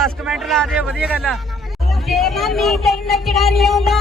10 comment ਲਾ ਦਿਓ ਵਧੀਆ ਗੱਲ ਆ। ਜੇ ਮੰਮੀ ਤੈਨੂੰ ਨੱਚਣਾ ਨਹੀਂ ਆਉਂਦਾ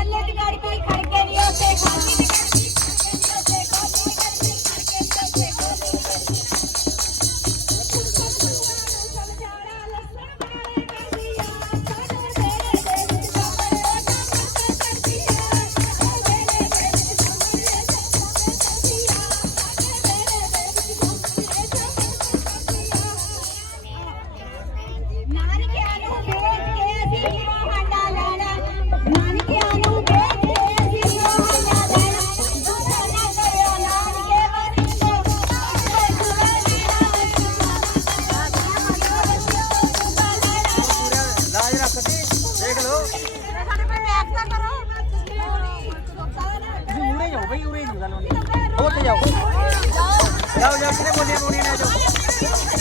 നല്ലൊരു ਉੱਥੇ ਜਾਓ। ਜਾਓ ਜਾਓ ਕਿਤੇ ਮੋਨੇ ਮੋਨੀ ਨਾ ਜਾਓ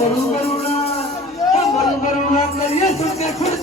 ਮਰੂ ਮਰੂਣਾ ਉਹ ਮਰੂ ਮਰੂਣਾ ਕਰੀਏ ਸੁਣ ਕੇ ਖੁਦ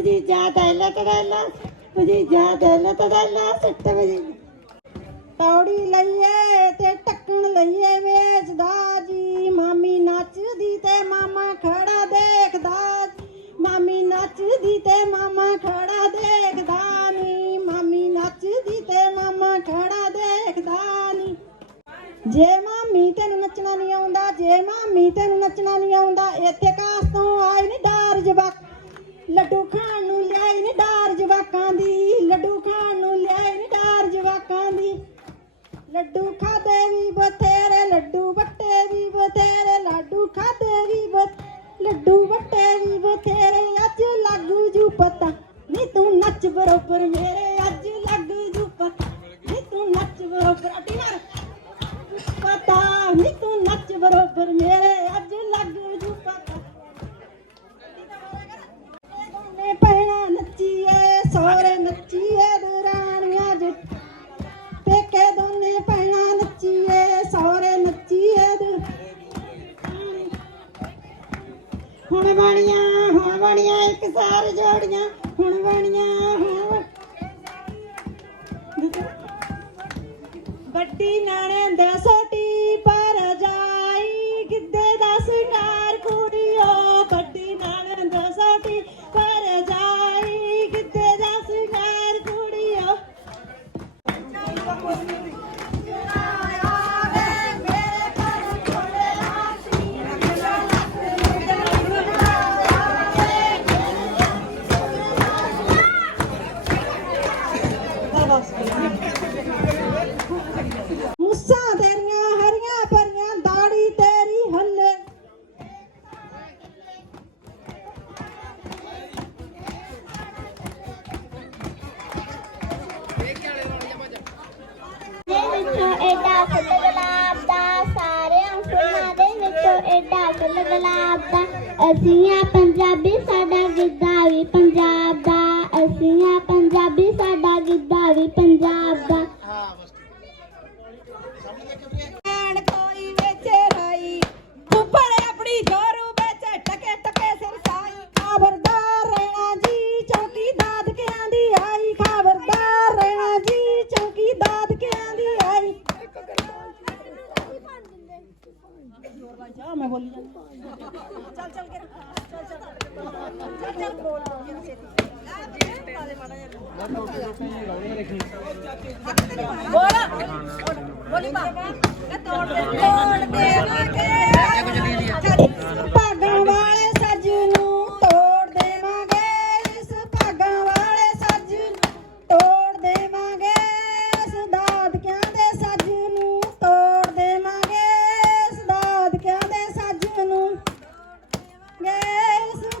ਵਜੀਜਾ ਦੈਲੇ ਤਦੈਲਾ ਵਜੀਜਾ ਦੈਲੇ ਤਦੈਲਾ ਸਿੱਟ ਵਜੀ। ਤੌੜੀ ਲਈਏ ਤੇ ਟੱਕਣ ਲਈਏ ਵੇਚਦਾ ਜੀ। ਮਾਮੀ ਨੱਚਦੀ ਤੇ ਮਾਮਾ ਖੜਾ ਦੇਖਦਾ ਮਾਮੀ ਨੱਚਦੀ ਤੇ ਮਾਮਾ ਖੜਾ ਦੇਖਦਾ ਨੀ। ਮਾਮੀ ਨੱਚਦੀ ਤੇ ਮਾਮਾ ਖੜਾ ਦੇਖਦਾ ਨੀ। ਜੇ ਮਾਮੀ ਤੈਨੂੰ ਨੱਚਣਾ ਨਹੀਂ ਆਉਂਦਾ, ਜੇ ਮਾਮੀ ਤੈਨੂੰ ਨੱਚਣਾ ਨਹੀਂ ਆਉਂਦਾ, ਇੱਥੇ ਕਾਸ ਤੋਂ ਆਏ ਨੀ ਡਾਰ ਜਵਾਕ। ਲੱਡੂ ਖਾਣ ਨੂੰ ਲਿਆਈ ਨੀ ਡਾਰ ਜਵਾਕਾਂ ਦੀ, ਲੱਡੂ ਖਾਣ ਨੂੰ ਲਿਆਈ ਨੀ ਡਾਰ ਜਵਾਕਾਂ ਦੀ। ਲੱਡੂ ਖਾਦੇ ਵੀ ਬਥੇਰੇ, ਲੱਡੂ ਵੱਟੇ ਵੀ ਬਥੇਰੇ, ਲੱਡੂ ਖਾਦੇ ਵੀ ਬਥ, ਲੱਡੂ ਵੱਟੇ ਵੀ ਬਥੇਰੇ, ਅੱਜ ਲੱਗੂ ਜੂ ਪਤਾ। ਨੀ ਤੂੰ ਨੱਚ ਬਰੋਬਰ ਮੇਰੇ, ਅੱਜ ਲੱਗ ਜੂ ਪਤਾ। ਨੀ ਤੂੰ ਨੱਚ ਬਰੋਬਰ, ਅੱਡੀ ਮਾਰ। ਪਤਾ, ਨੀ ਤੂੰ ਨੱਚ ਬਰੋਬਰ ਮੇਰੇ।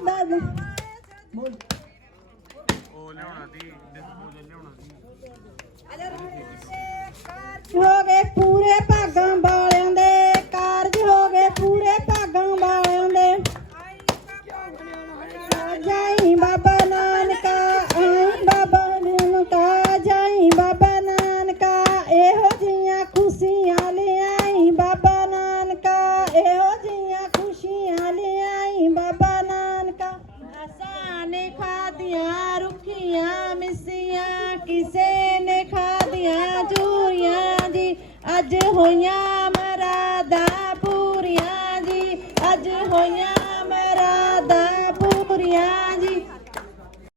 ਇਸ ਦਾਦ ਹੋ ਗਏ ਪੂਰੇ ਭਾਗਾਂ ਵਾਲਿਆਂ